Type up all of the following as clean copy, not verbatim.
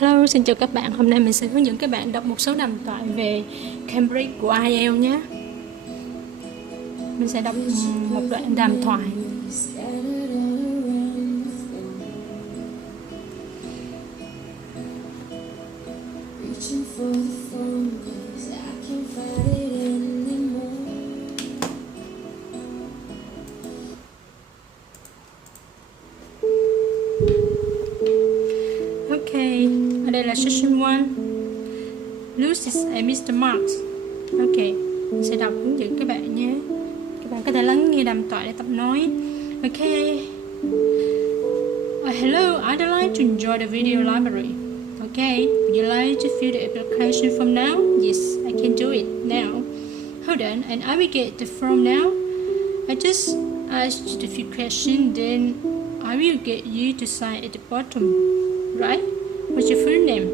Hello, xin chào các bạn. Hôm nay mình sẽ hướng dẫn các bạn đọc một số đàm thoại về Cambridge của IELTS nhé. Mình sẽ đọc một đoạn đàm thoại. Okay, ở đây là session 1. Lucy and Mr. Marks. Okay, mình sẽ đọc hướng dẫn các bạn nhé. Các bạn có thể lắng nghe đàm thoại để tập nói. Okay. Hello, I'd like to enjoy the video library. Okay, would you like to fill the application form now? Yes, I can do it now. Hold on, and I will get the form now. I just asked a few questions, then I will get you to sign at the bottom. Right? What's your full name?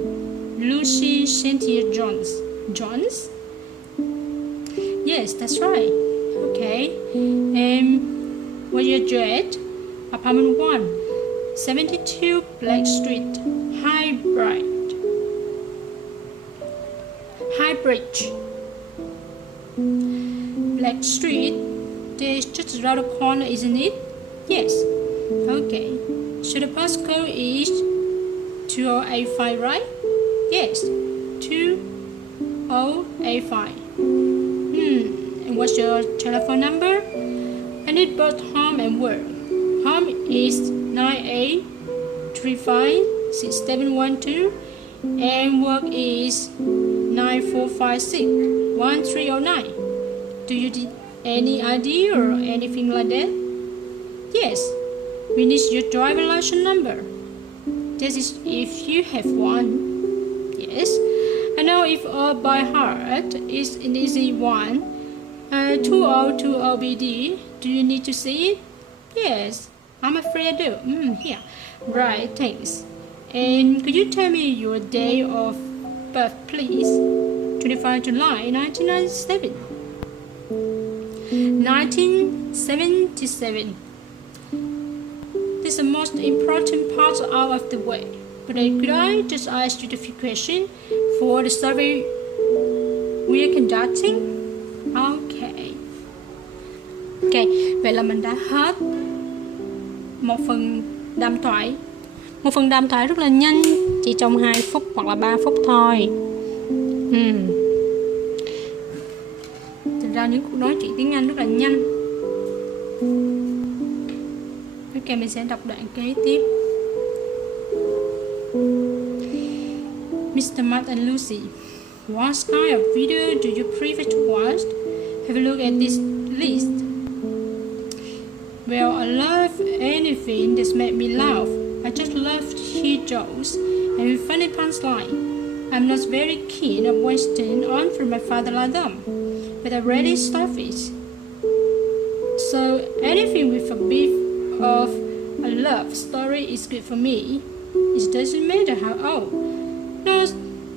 Lucy Cynthia Jones. Jones? Yes, that's right. Okay. And what's your address? Apartment 1, 72 Black Street, Highbridge. Black Street. There's just around the corner, isn't it? Yes. Okay. So the postcode is 2085, right? Yes, 2085. And what's your telephone number? I need both home and work. Home is 98356712 and work is 94561309. Do you need any ID or anything like that? Yes. We need your driver license number. This is if you have one. Yes. I know if all by heart is an easy one. 2020 BD. Do you need to see it? Yes. I'm afraid I do. Here. Right, thanks. And could you tell me your day of birth, please? 25 July 1997. 1977. This is the most important part out of the way. But could I just ask you a few questions for the survey we are conducting? Okay. Ok, vậy là mình đã hết một phần đàm thoại. Một phần đàm thoại rất là nhanh, chỉ trong 2 phút hoặc là 3 phút thôi. Thực ra những cuộc nói chuyện tiếng Anh rất là nhanh. Ok, mình sẽ đọc đoạn kế tiếp. Mr. Matt and Lucy, what kind of video do you prefer to watch? Have a look at this list. Well, I love anything that's made me laugh. I just love to hear jokes and funny punchline. I'm not very keen on wasting on from my father like them, but I really starfish. So anything with a bit of a love story is good for me. It doesn't matter how old. No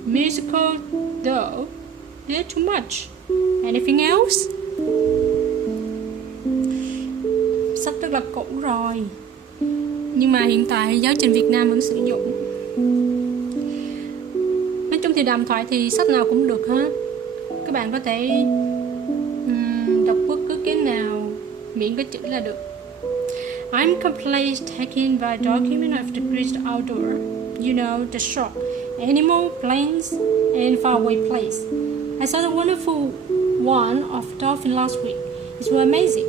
musical though. They're too much. Anything else? Sách rất là cũ rồi, nhưng mà hiện tại giáo trình Việt Nam vẫn sử dụng. Nói chung thì đàm thoại thì sách nào cũng được hết. Các bạn có thể đọc bất cứ cái nào miễn có chữ là được. I'm completely taken by document of the great outdoor. You know, the shop, animal, planes, and faraway place. I saw the wonderful one of dolphin last week. It was amazing.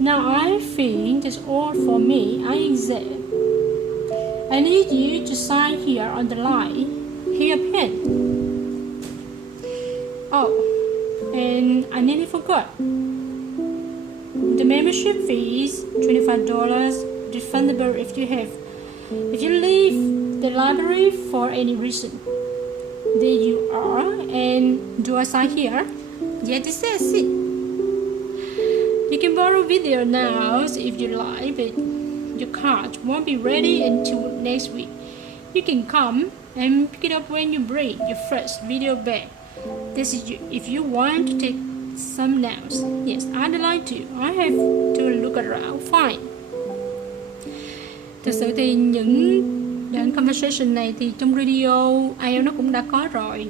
Now I think that's all for me. I accept. I need you to sign here on the line. Here, pen. Oh, and I nearly forgot. The membership fee is $25, refundable if you leave the library for any reason. There you are. And do I sign here? Yes, it says it. You can borrow video now if you like, but your card won't be ready until next week. You can come and pick it up when you bring your first video back. This is if you want to take some notes. Yes, I'd like to. I have to look around. Fine. Thực sự thì những Đoạn conversation này thì trong radio IELTS nó cũng đã có rồi.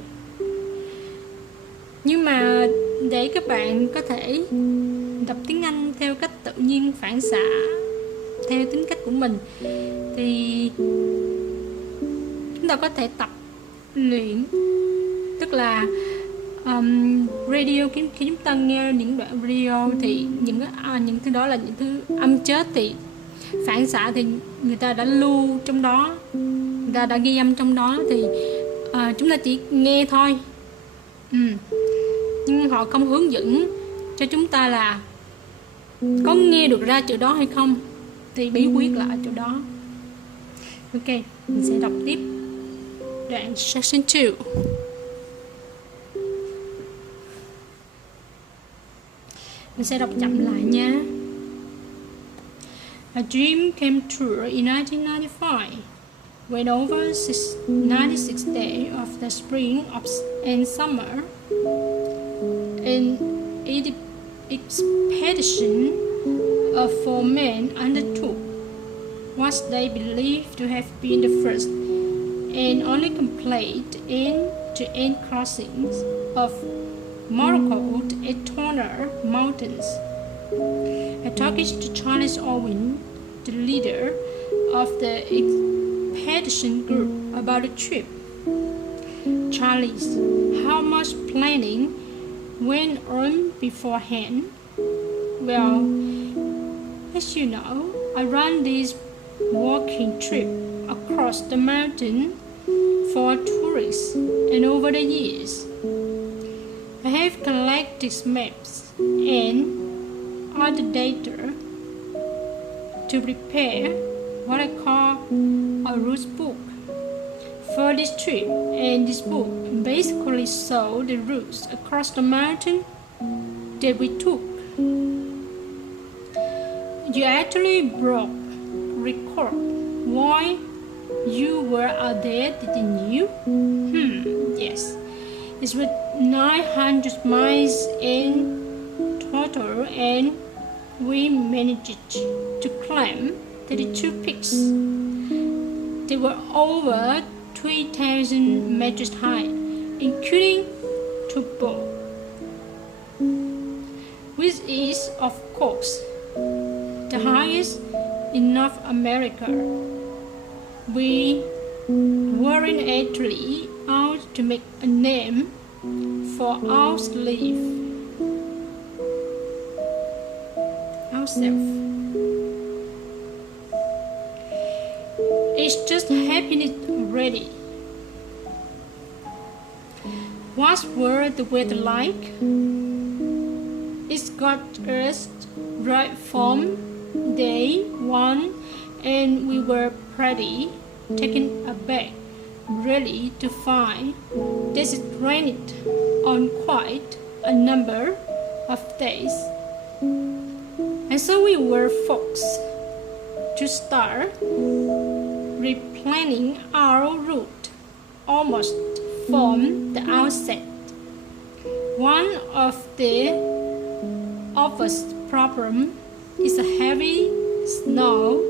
Nhưng mà để các bạn có thể đọc tiếng Anh theo cách tự nhiên, phản xạ, theo tính cách của mình, thì chúng ta có thể tập luyện. Tức là radio, khi chúng ta nghe những đoạn radio thì những thứ đó là những thứ âm chết, thì phản xạ thì người ta đã lưu trong đó, người ta đã ghi âm trong đó, thì chúng ta chỉ nghe thôi. Nhưng họ không hướng dẫn cho chúng ta là có nghe được ra chữ đó hay không, thì bí quyết là ở chỗ đó. Ok, mình sẽ đọc tiếp đoạn section 2. Mình sẽ đọc chậm lại nha. A dream came true in 1995, when over 96 days of the spring and summer, an expedition of 4 men undertook what they believed to have been the first and only complete end-to-end crossings of Morocco's Etona Mountains. I talked to Charles Owen, the leader of the expedition group, about the trip. Charles, how much planning went on beforehand? Well, as you know, I run this walking trip across the mountain for tourists, and over the years, I have collected maps and other data to prepare what I call a route book for this trip, and this book basically shows the routes across the mountain that we took. You actually broke record while you were out there, didn't you? Yes. It's with 900 miles in total, and we managed to climb 32 peaks. They were over 3,000 meters high, including Tupo, which is, of course, the highest in North America. We weren't actually out to make a name for ourselves. It's just happening already. What were the weather like? It's got us right from day one, and we were pretty taken aback, really, to find that it rained on quite a number of days. And so we were forced to start replanning our route almost from the outset. One of the obvious problems is a heavy snow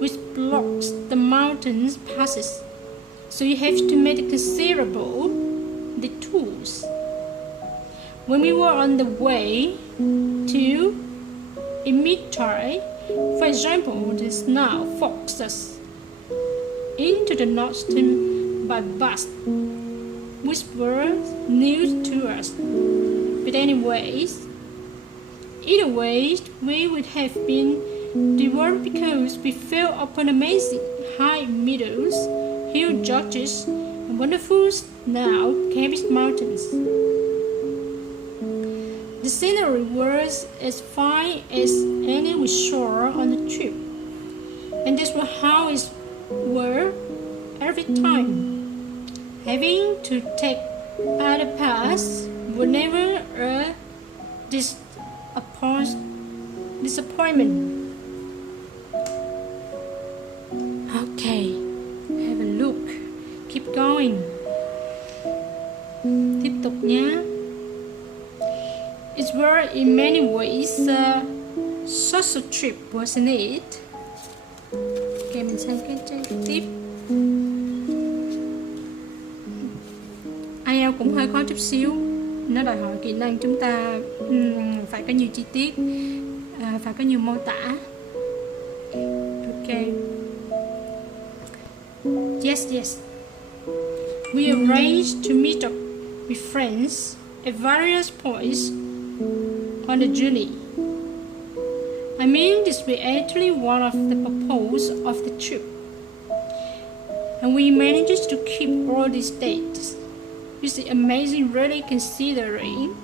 which blocks the mountain passes, so you have to make considerable detours. When we were on the way to imitate, for example, the snow forced us into the northern by bus, which were new to us. But anyways, either way, we would have been rewarded because we fell upon amazing high meadows, huge gorges, and wonderful snow-capped mountains. The scenery was as fine as any we saw on the trip, and that's how it were every time. Having to take other paths was never a disappointment. Okay, have a look. Keep going. Tiếp tục nhé. It were in many ways a social trip, wasn't it? Ok, mình sang cái trang tiếp. IELTS cũng hơi khó chút xíu. Nó đòi hỏi kỹ năng chúng ta phải có nhiều chi tiết, phải có nhiều mô tả. Okay. Yes. We arranged to meet up with friends at various points on the journey. I mean, this was actually one of the purposes of the trip. And we managed to keep all these dates, which is amazing really considering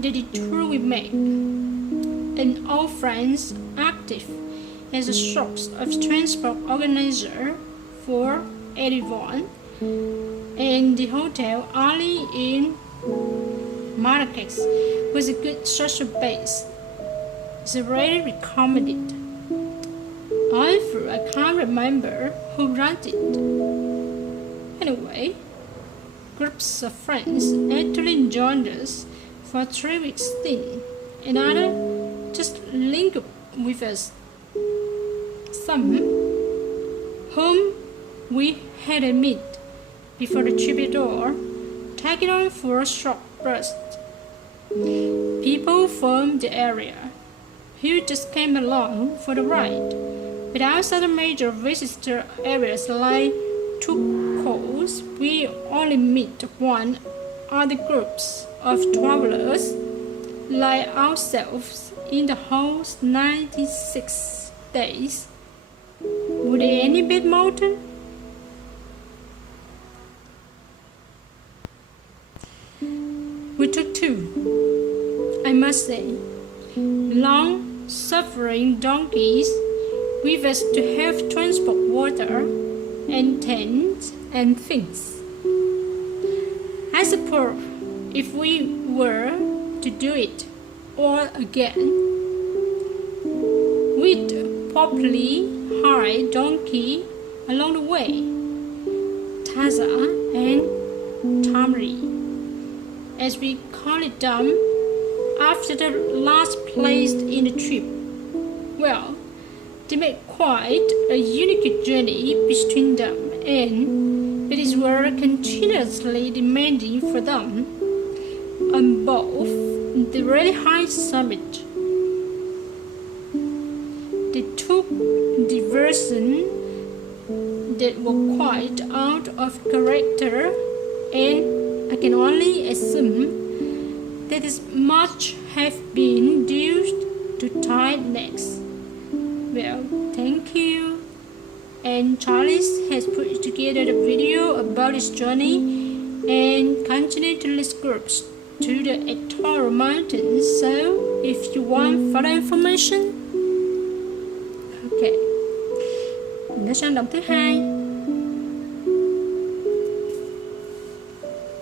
the detour we made. And all friends active as a sort of transport organizer for everyone. And the hotel early in Marrakech was a good social base. It's really recommended. Although I can't remember who ran it. Anyway, groups of friends actually joined us for a 3-week stint, and others just linked up with us. Some whom we hadn't met before the troubadour, taking on for a short burst. People from the area who just came along for the ride. But outside the major visitor areas like Turcos, we only meet one other groups of travelers like ourselves in the whole 96 days. Would any bit mountain? We took two, I must say, long-suffering donkeys with us to help transport water and tents and things. I suppose if we were to do it all again, we'd probably hire donkey along the way, Taza and Tamri, as we called them after the last place in the trip. Well, they made quite a unique journey between them, and it were continuously demanding for them on both the really high summit. They took diversion that were quite out of character, and I can only assume that as much have been due to tight necks. Well, thank you. And Charles has put together the video about his journey and continentalist groups to the Equatorial Mountains. So, if you want further information, okay. Nó sang động thứ hai.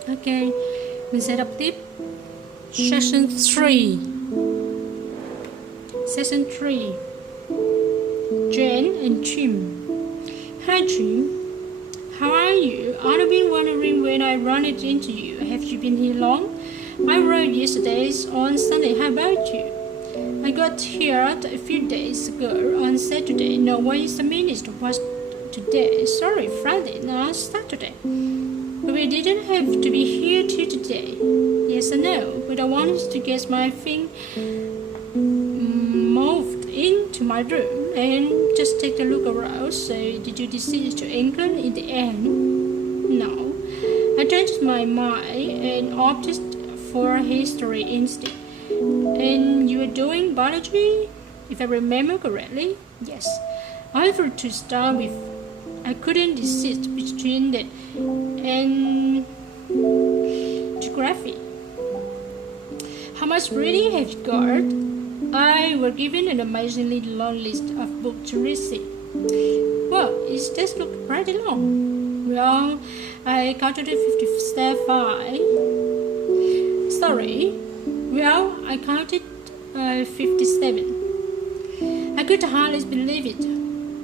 Ok, mình sẽ đọc tiếp Session 3. Session 3. Jen and Jim. Hi Jim, how are you? I've been wondering when I run it into you. Have you been here long? I rode yesterday on Sunday. How about you? I got here a few days ago on Saturday. No, wait a minute. Was today? Sorry, Friday, not Saturday. But we didn't have to be here till today. Yes, I know, but I wanted to get my thing moved into my room and just take a look around. So, did you decide to England in the end? No, I changed my mind and opted for history instead. And you are doing biology, if I remember correctly? Yes. However, to start with, I couldn't decide between that and geography. How much reading have you got? I was given an amazingly long list of books to read. Well, it does look pretty long. Well, I counted 55. Sorry. Well, I counted 57. I could hardly believe it.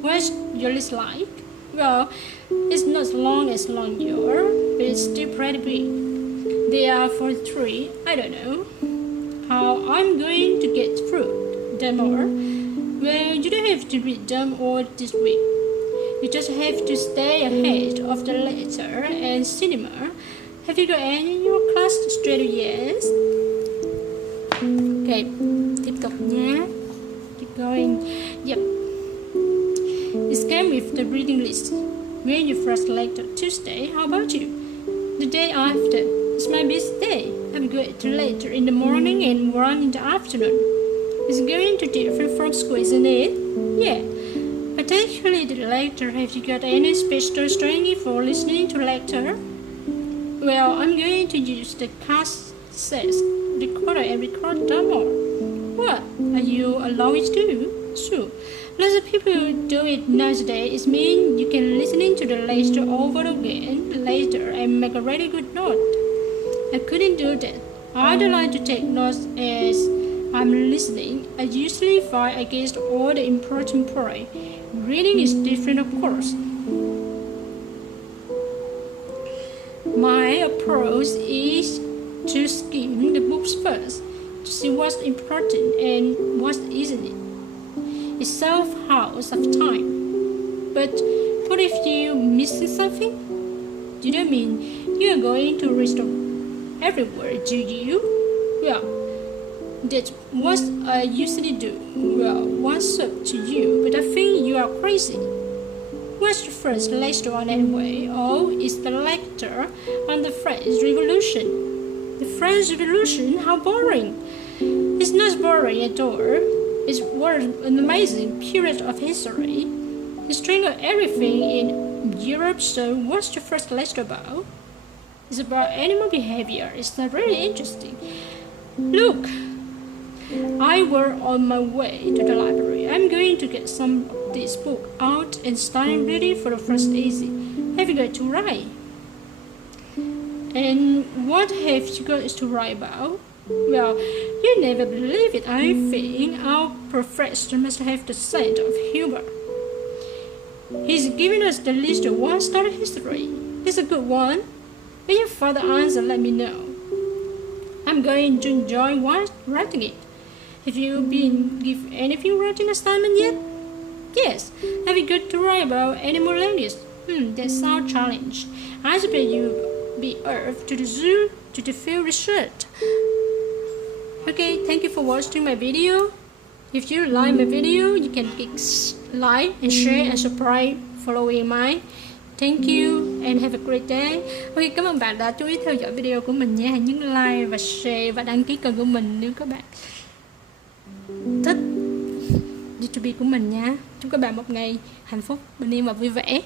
What's your list like? Well, it's not as long as yours, but it's still pretty big. There are 43. I don't know how I'm going to get through them all. Well, you don't have to read them all this week. You just have to stay ahead of the letter and cinema. Have you got any in your class straight yes? Okay, tiếp tục nhé. Keep going. Yep. It's came with the reading list. When you first letter Tuesday, how about you? The day after. It's my busy day. I've got it later in the morning and one in the afternoon. It's going to different from school, isn't it? Yeah. Particularly the lecture. Have you got any special training for listening to lecture? Well, I'm going to use the cassette recorder and record demo. What? Are you allowed to do? Sure. Lots of people do it nowadays. It means you can listen to the lecture over again later and make a really good note. I couldn't do that. I'd like to take notes as I'm listening. I usually fight against all the important part. Reading is different, of course. My approach is to skim the books first, to see what's important and what isn't. It saves hours of time. But what if you're missing something? You don't mean you're going to restore everywhere, do you? Well, that's what I usually do. Well, what's up to you? But I think you are crazy. What's the first lecture on anyway? Oh, it's the lecture on the French Revolution. The French Revolution? How boring! It's not boring at all. It was an amazing period of history. It's triggered everything in Europe, so what's the first lecture about? It's about animal behavior. It's not really interesting. Look, I were on my way to the library. I'm going to get some of this book out and start reading for the first easy. Have you got to write? And what have you got to write about? Well, you never believe it. I think our professor must have the sense of humor. He's giving us the list of one-star history. It's a good one. When your father answers, let me know. I'm going to enjoy writing it. Have you been given anything writing assignment yet? Yes. Have you got to write about animal language? That sounds challenge. I suppose you'll be off to the zoo to the field research. Okay, thank you for watching my video. If you like my video, you can click like and share and subscribe following mine. Thank you and have a great day. Ok, cảm ơn bạn đã chú ý theo dõi video của mình nha. Hãy nhấn like và share và đăng ký kênh của mình nếu các bạn thích YouTube của mình nha. Chúc các bạn một ngày hạnh phúc, bình yên và vui vẻ.